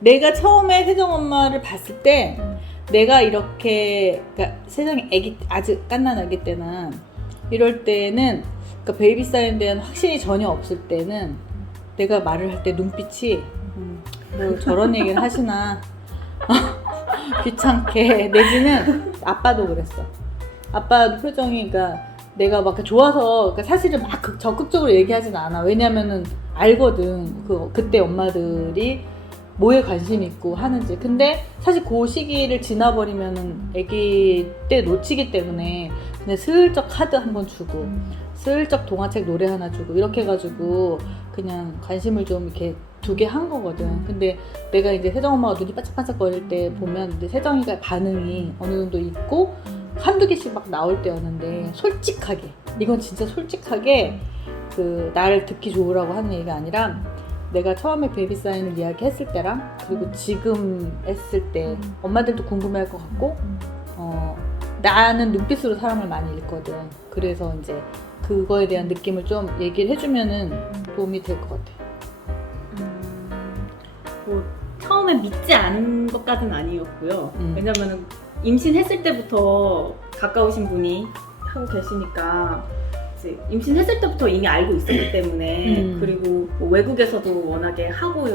내가 처음에 세정 엄마를 봤을 때 내가 이렇게 그러니까 세정이 애기 아직 갓난 아기 때나 이럴 때는 그러니까 베이비 사인에 대한 확신이 전혀 없을 때는 내가 말을 할 때 눈빛이 뭐 저런 얘기를 하시나 귀찮게 내지는 아빠도 그랬어. 아빠도 표정이 그러니까 내가 막 좋아서 그러니까 사실은 막 적극적으로 얘기하진 않아. 왜냐면은 알거든. 그때 엄마들이 뭐에 관심 있고 하는지. 근데 사실 그 시기를 지나버리면은 아기 때 놓치기 때문에 그냥 슬쩍 카드 한번 주고 슬쩍 동화책 노래 하나 주고 이렇게 해가지고 그냥 관심을 좀 이렇게 두게 한 거거든. 근데 내가 이제 세정 엄마가 눈이 반짝반짝 거릴 때 보면 이제 세정이가 반응이 어느 정도 있고 한두 개씩 막 나올 때였는데 솔직하게 이건 진짜 솔직하게 그 나를 듣기 좋으라고 하는 얘기가 아니라 내가 처음에 베이비 사인을 이야기했을 때랑 그리고 지금 했을 때 엄마들도 궁금해할 것 같고 나는 눈빛으로 사람을 많이 읽거든. 그래서 이제 그거에 대한 느낌을 좀 얘기를 해주면은 도움이 될 것 같아. 뭐 처음에 믿지 않은 것까지는 아니었고요. 왜냐면은 임신했을 때부터 가까우신 분이 하고 계시니까 이제 임신했을 때부터 이미 알고 있었기 때문에 그리고 뭐 외국에서도 워낙에 하고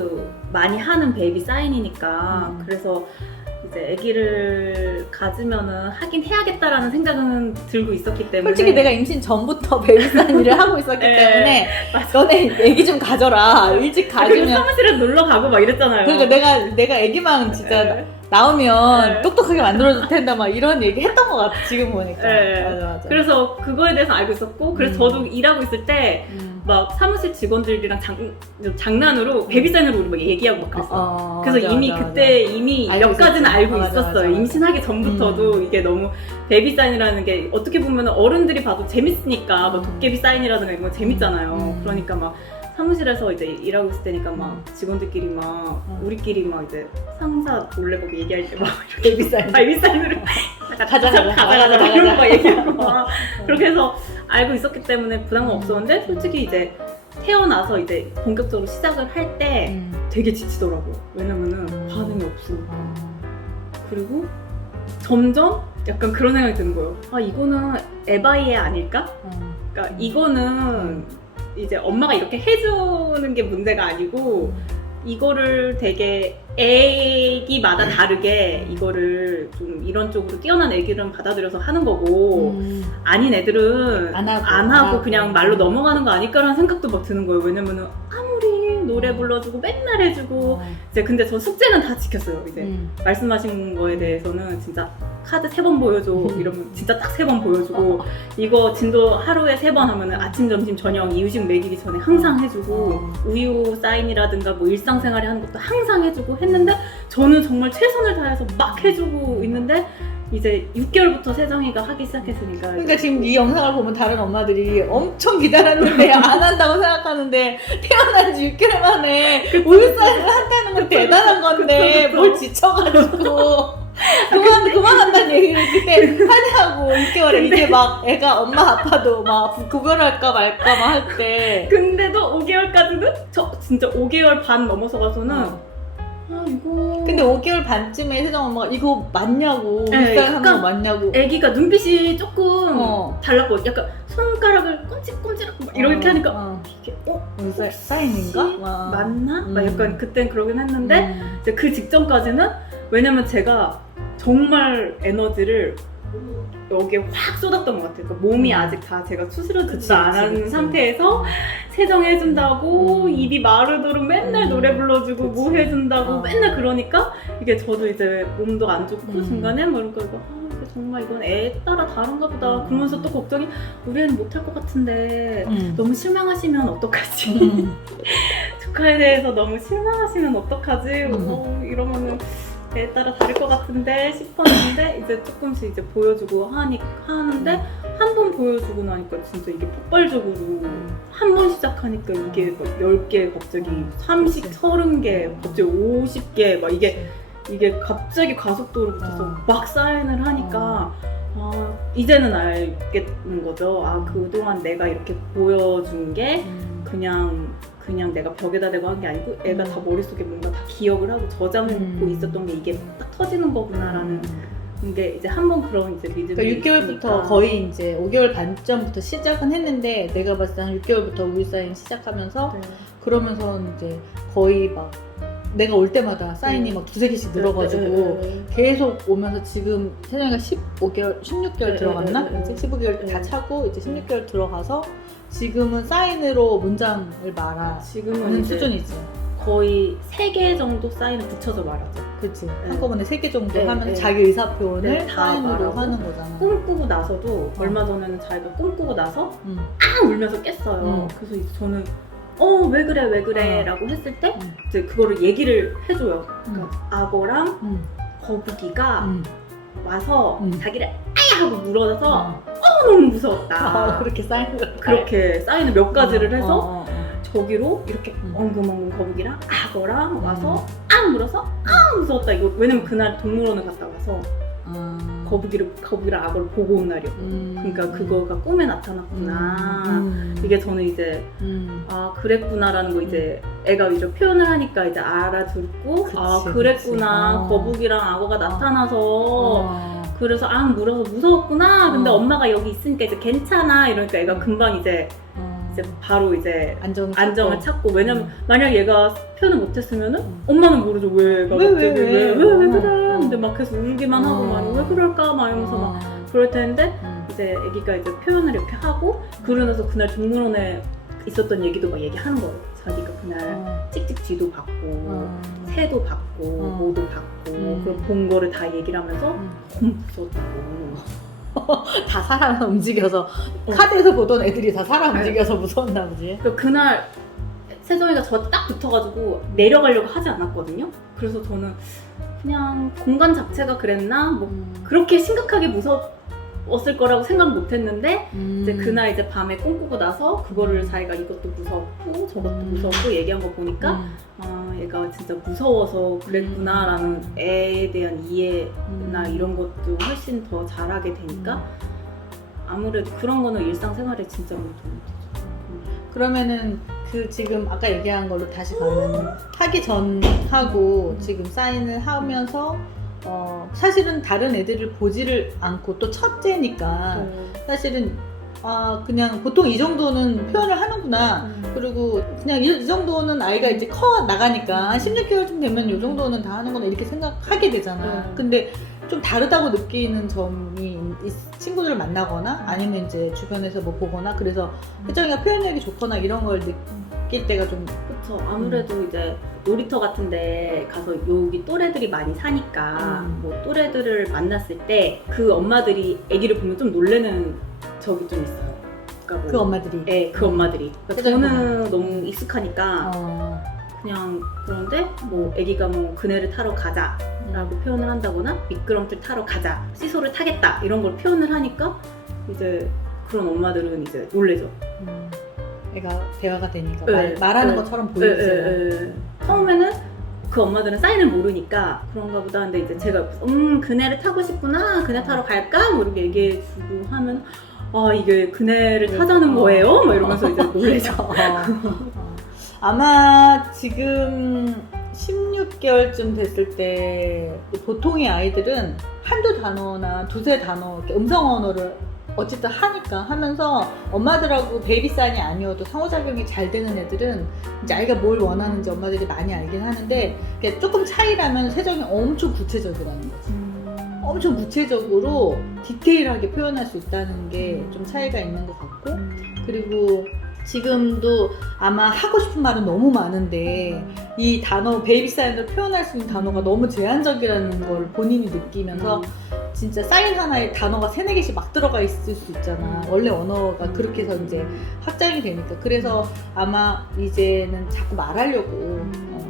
많이 하는 베이비 사인이니까 그래서 이제 아기를 가지면은 하긴 해야겠다라는 생각은 들고 있었기 때문에 솔직히 내가 임신 전부터 베이비 사인 일을 하고 있었기 때문에 맞아. 너네 아기 좀 가져라. 일찍 그리고 가지면 사무실에 놀러 가고 막 이랬잖아요. 그러니까 내가 아기만 진짜 네. 나오면 네. 똑똑하게 만들어줄 텐다 막 이런 얘기 했던 것 같아. 지금 보니까. 네. 맞아. 그래서 그거에 대해서 알고 있었고 그래서 저도 일하고 있을 때 막 사무실 직원들이랑 장난으로 베이비 사인으로 우리 막 얘기하고 막 그랬어. 그래서 맞아, 이미 맞아, 그때 이미 알고 몇 가지는 있었어. 알고 맞아, 있었어요. 맞아. 임신하기 전부터도 이게 너무 베이비 사인이라는 게 어떻게 보면 어른들이 봐도 재밌으니까 막 도깨비 사인이라든가 이런 거 재밌잖아요. 그러니까 막 사무실에서 이제 일하고 있을 때니까 막 직원들끼리 막 우리끼리 막 이제 상사 몰래 거기 얘기할 때 막 베이비 사인. 베이비 사인으로 가자 막 이런 거 얘기하고 막 그렇게 해서 알고 있었기 때문에 부담은 없었는데 솔직히 이제 태어나서 이제 본격적으로 시작을 할 때 되게 지치더라고요. 왜냐면은 반응이 없어. 그리고 점점 약간 그런 생각이 드는 거예요. 아 이거는 에바이에 아닐까? 그러니까 이거는 이제 엄마가 이렇게 해주는 게 문제가 아니고 이거를 되게 애기마다 다르게 이거를 좀 이런 쪽으로 뛰어난 애기는 받아들여서 하는 거고 아닌 애들은 안 하고. 안 하고 그냥 말로 넘어가는 거 아닐까라는 생각도 막 드는 거예요. 왜냐면은 아무리 노래 불러주고 맨날 해주고 이제 근데 저 숙제는 다 지켰어요. 이제 말씀하신 거에 대해서는 진짜 카드 3번 보여줘 이러면 진짜 딱 3번 보여주고 이거 진도 하루에 3번 하면은 아침, 점심, 저녁 이유식 먹이기 전에 항상 해주고 우유 사인이라든가 뭐 일상생활에 하는 것도 항상 해주고 했는데 저는 정말 최선을 다해서 막 해주고 있는데 이제 6개월부터 세정이가 하기 시작했으니까 그러니까 지금 이 영상을 보면 다른 엄마들이 엄청 기다렸는데 안 한다고 생각하는데 태어난 지 6개월 만에 우유 사인을 한다는 건 대단한 건데 그쵸. 뭘 지쳐가지고 그만한다는 얘기를 그때 하냐고 6개월에 이제 막 애가 엄마 아빠도 막 구별할까 말까 막 할 때 근데도 5개월까지는 저 진짜 5개월 반 넘어서 가서는 아 이거 근데 5개월 반쯤에 세정 엄마가 이거 맞냐고 네, 우유 사인 하는 거 약간 맞냐고 애기가 눈빛이 조금 어. 달랐고 약간 손가락을 꼼찔꼼찔하고 막 이렇게 하니까 이게 우유 혹시 사인인가? 와. 맞나? 막 약간 그땐 그러긴 했는데 이제 그 직전까지는 왜냐면 제가 정말 에너지를 여기에 확 쏟았던 것 같아요. 그러니까 몸이 아직 다 제가 추스러지지도 않은 상태에서 세정해준다고 입이 마르도록 맨날 노래 불러주고 뭐 해준다고 맨날 그러니까 이게 저도 이제 몸도 안 좋고 중간에 뭐 이러니까 이거 정말 이건 애 따라 다른가 보다 그러면서 또 걱정이 우리 애는 못할 것 같은데 너무 실망하시면 어떡하지? 조카에 대해서 너무 실망하시면 어떡하지? 이러면은 애 따라 다를 것 같은데 싶었는데 이제 조금씩 이제 보여주고 하는데 한 번 보여주고 나니까 진짜 이게 폭발적으로 한 번 시작하니까 이게 막 10개 갑자기 30, 30개 갑자기 50개 막 이게 갑자기 가속도로 붙어서 막 사인을 하니까 아, 이제는 알겠는 거죠. 아, 그동안 내가 이렇게 보여준 게 그냥 그냥 내가 벽에다 대고 한 게 아니고 애가 다 머릿속에 뭔가 다 기억을 하고 저장하고 있었던 게 이게 딱 터지는 거구나라는 게 이제 한번 그런 이제 믿음이 그러니까 6개월부터 있으니까. 거의 이제 5개월 반 전부터 시작은 했는데 내가 봤을 때 한 6개월부터 우유 사인 시작하면서 네. 그러면서 이제 거의 막 내가 올 때마다 사인이 막 두세 개씩 늘어가지고 계속 오면서 지금 세정이가 15개월, 16개월 들어갔나? 이제 15개월 다 차고 이제 16개월 들어가서 지금은 사인으로 문장을 말하는 지금은 이제 수준이지. 거의 3개 정도 사인을 붙여서 말하죠. 그치. 한꺼번에 3개 정도 네, 하면 네. 자기 의사 표현을 네, 다 사인으로 말하고. 하는 거잖아. 꿈꾸고 나서도 얼마 전에는 자기가 꿈꾸고 나서 응. 울면서 깼어요. 그래서 이제 저는 왜 그래 왜 그래 라고 했을 때 이제 그거를 얘기를 해줘요. 그러니까 악어랑 거북이가 와서 자기를 아야 하고 물어서 너무 무서웠다. 그렇게 사인을 그렇게 사인을 몇 가지를 해서 저기로 이렇게 엉금엉금 거북이랑 악어랑 와서 물어서 무서웠다. 이거 왜냐면 그날 동물원을 갔다 와서 거북이랑 악어를 보고 온 날이었거든요. 그러니까 그거가 꿈에 나타났구나. 이게 저는 이제 그랬구나라는 거 이제 애가 이제 표현을 하니까 이제 알아듣고 그랬구나. 거북이랑 악어가 나타나서 그래서 물어서 무서웠구나. 근데 엄마가 여기 있으니까 이제 괜찮아. 이러니까 애가 금방 이제 바로 이제 안정을 찾고 왜냐면 만약 얘가 표현을 못했으면은 엄마는 모르죠. 왜 애가 갑자기 왜 그래. 근데 막 계속 울기만 하고 막 왜 그럴까 막 이러면서 막 그럴 텐데 이제 애기가 이제 표현을 이렇게 하고 그러면서 그날 동물원에 있었던 얘기도 막 얘기하는 거예요. 자기가 그날 찍찍쥐도 봤고 새도 봤고 뭐도 봤고 그런 본 거를 다 얘기를 하면서 너무 무서웠다고. 다 사람 움직여서 카드에서 보던 애들이 다 사람 움직여서 무서웠나 보지. 그날 세정이가 저 딱 붙어가지고 내려가려고 하지 않았거든요. 그래서 저는 그냥 공간 자체가 그랬나 뭐 그렇게 심각하게 무서웠을 거라고 생각 못했는데 이제 그날 이제 밤에 꿈꾸고 나서 그거를 자기가 이것도 무섭고 저것도 무섭고 얘기한 거 보니까 얘가 진짜 무서워서 그랬구나라는 애에 대한 이해나 이런 것도 훨씬 더 잘하게 되니까 아무래도 그런 거는 일상생활에 진짜 많이 도움이 되죠. 그러면은 그 지금 아까 얘기한 걸로 다시 가면 하기 전하고 지금 사인을 하면서 사실은 다른 애들을 보지를 않고 또 첫째니까 사실은 그냥 보통 이 정도는 표현을 하는구나. 그리고 그냥 이 정도는 아이가 이제 커 나가니까 한 16개월쯤 되면 이 정도는 다 하는구나 이렇게 생각하게 되잖아. 근데 좀 다르다고 느끼는 점이 친구들을 만나거나 아니면 이제 주변에서 뭐 보거나 그래서 혜정이가 표현력이 좋거나 이런 걸 느낄 때가 좀 그렇죠. 아무래도 이제 놀이터 같은 데 가서 여기 또래들이 많이 사니까 뭐 또래들을 만났을 때 그 엄마들이 아기를 보면 좀 놀래는 적이 좀 있어요. 그러니까 그 엄마들이 네, 그 엄마들이. 그러니까 저는 너무 익숙하니까 그냥 그런데 뭐 아기가 뭐 그네를 타러 가자 라고 표현을 한다거나 미끄럼틀 타러 가자 시소를 타겠다 이런 걸 표현을 하니까 이제 그런 엄마들은 이제 놀래죠. 애가 대화가 되니까 네, 말하는 것처럼 보이지. 처음에는 그 엄마들은 사인을 모르니까 그런가 보다 근데 이제 제가 그네를 타고 싶구나 그네 타러 갈까 뭐 이렇게 얘기해주고 하면 이게 그네를 타자는 거예요? 막 이러면서 이제 놀래죠. 아마 지금 16개월쯤 됐을 때 보통의 아이들은 한두 단어나 두세 단어 이렇게 음성 언어를 어쨌든 하면서 엄마들하고 베이비 사인이 아니어도 상호작용이 잘 되는 애들은 이제 아이가 뭘 원하는지 엄마들이 많이 알긴 하는데 조금 차이라면 세정이 엄청 구체적이라는 거지. 엄청 구체적으로 디테일하게 표현할 수 있다는 게 좀 차이가 있는 것 같고 그리고 지금도 아마 하고 싶은 말은 너무 많은데 이 단어 베이비 사인으로 표현할 수 있는 단어가 너무 제한적이라는 걸 본인이 느끼면서 진짜 사인 하나에 단어가 3-4개씩 막 들어가 있을 수 있잖아. 원래 언어가 그렇게 해서 이제 확장이 되니까. 그래서 아마 이제는 자꾸 말하려고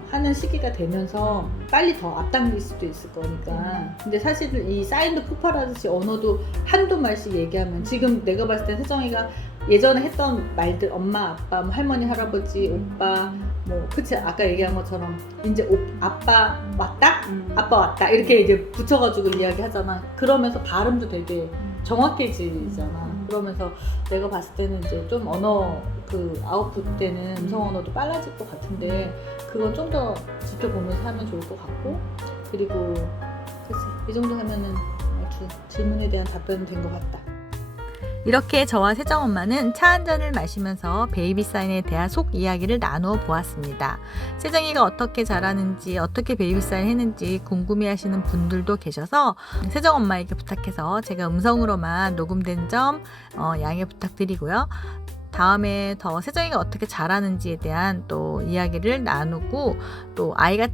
하는 시기가 되면서 빨리 더 앞당길 수도 있을 거니까. 근데 사실은 이 사인도 폭발하듯이 언어도 한두 말씩 얘기하면 지금 내가 봤을 때 세정이가 예전에 했던 말들 엄마, 아빠, 뭐 할머니, 할아버지, 오빠 뭐 그치 아까 얘기한 것처럼 이제 아빠 왔다? 아빠 왔다 이렇게 이제 붙여가지고 이야기하잖아. 그러면서 발음도 되게 정확해지잖아. 그러면서 내가 봤을 때는 이제 좀 언어 그 아웃풋 때는 음성 언어도 빨라질 것 같은데 그건 좀 더 지켜보면서 하면 좋을 것 같고 그리고 글쎄 이 정도 하면은 아주 질문에 대한 답변은 된 것 같다. 이렇게 저와 세정엄마는 차 한 잔을 마시면서 베이비 사인에 대한 속 이야기를 나누어 보았습니다. 세정이가 어떻게 자라는지 어떻게 베이비 사인 했는지 궁금해하시는 분들도 계셔서 세정엄마에게 부탁해서 제가 음성으로만 녹음된 점 양해 부탁드리고요. 다음에 더 세정이가 어떻게 자라는지에 대한 또 이야기를 나누고 또 아이가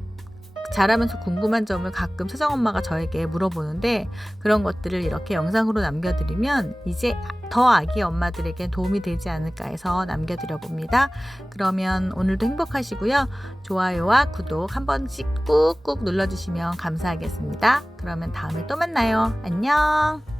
자라면서 궁금한 점을 가끔 세정엄마가 저에게 물어보는데 그런 것들을 이렇게 영상으로 남겨드리면 이제 더 아기 엄마들에게 도움이 되지 않을까 해서 남겨드려 봅니다. 그러면 오늘도 행복하시고요. 좋아요와 구독 한 번씩 꾹꾹 눌러주시면 감사하겠습니다. 그러면 다음에 또 만나요. 안녕.